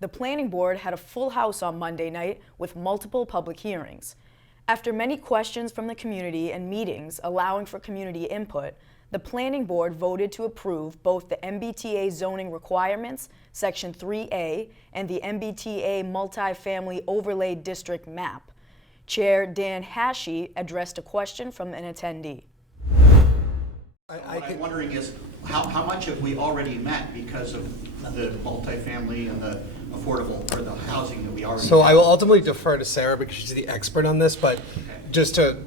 The Planning Board had a full house on Monday night with multiple public hearings. After many questions from the community and meetings allowing for community input, the Planning Board voted to approve both the MBTA zoning requirements, Section 3A, and the MBTA multifamily overlay district map. Chair Dan Hashi addressed a question from an attendee. What I'm wondering is how much have we already met because of the multifamily and the affordable or the housing that we already So have? I will ultimately defer to Sarah because she's the expert on this, but just to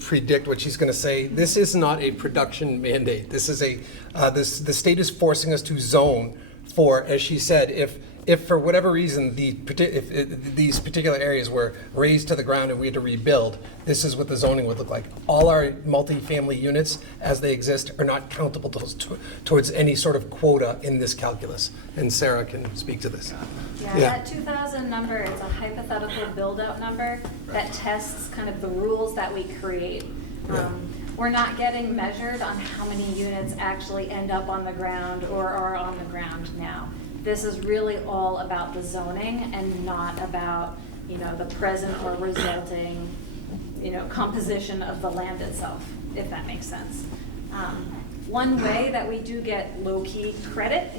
predict what she's going to say, this is not a production mandate. This is the state is forcing us to zone for, as she said, if for whatever reason if these particular areas were razed to the ground and we had to rebuild, this is what the zoning would look like. All our multifamily units as they exist are not countable towards any sort of quota in this calculus. And Sarah can speak to this. Yeah, that 2,000 number is a hypothetical build-out number that tests kind of the rules that we create. We're not getting measured on how many units actually end up on the ground or are on the ground now. This is really all about the zoning and not about, the present or resulting, composition of the land itself, if that makes sense. One way that we do get low-key credit,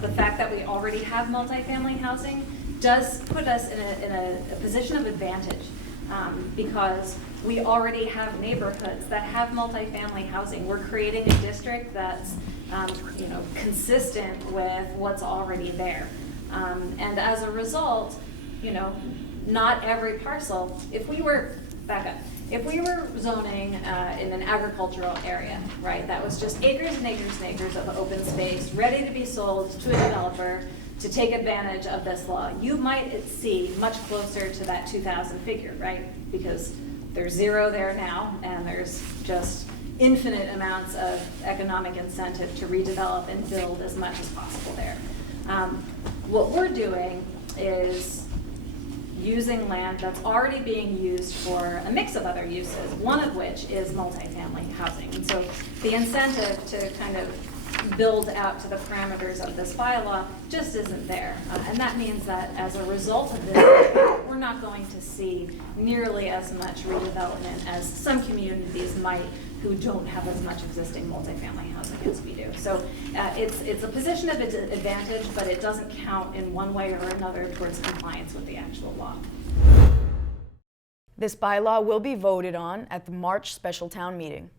the fact that we already have multifamily housing does put us in a position of advantage because we already have neighborhoods that have multifamily housing. We're creating a district that's consistent with what's already there. And as a result, not every parcel, if we were zoning in an agricultural area, right, that was just acres and acres and acres of open space ready to be sold to a developer to take advantage of this law, you might see much closer to that 2,000 figure, right? Because there's zero there now, and there's just infinite amounts of economic incentive to redevelop and build as much as possible there. What we're doing is using land that's already being used for a mix of other uses, one of which is multifamily housing. And so the incentive to kind of build out to the parameters of this bylaw just isn't there. And that means that as a result of this, we're not going to see nearly as much redevelopment as some communities might who don't have as much existing multifamily housing as we do. So it's a position of advantage, but it doesn't count in one way or another towards compliance with the actual law. This bylaw will be voted on at the March special town meeting.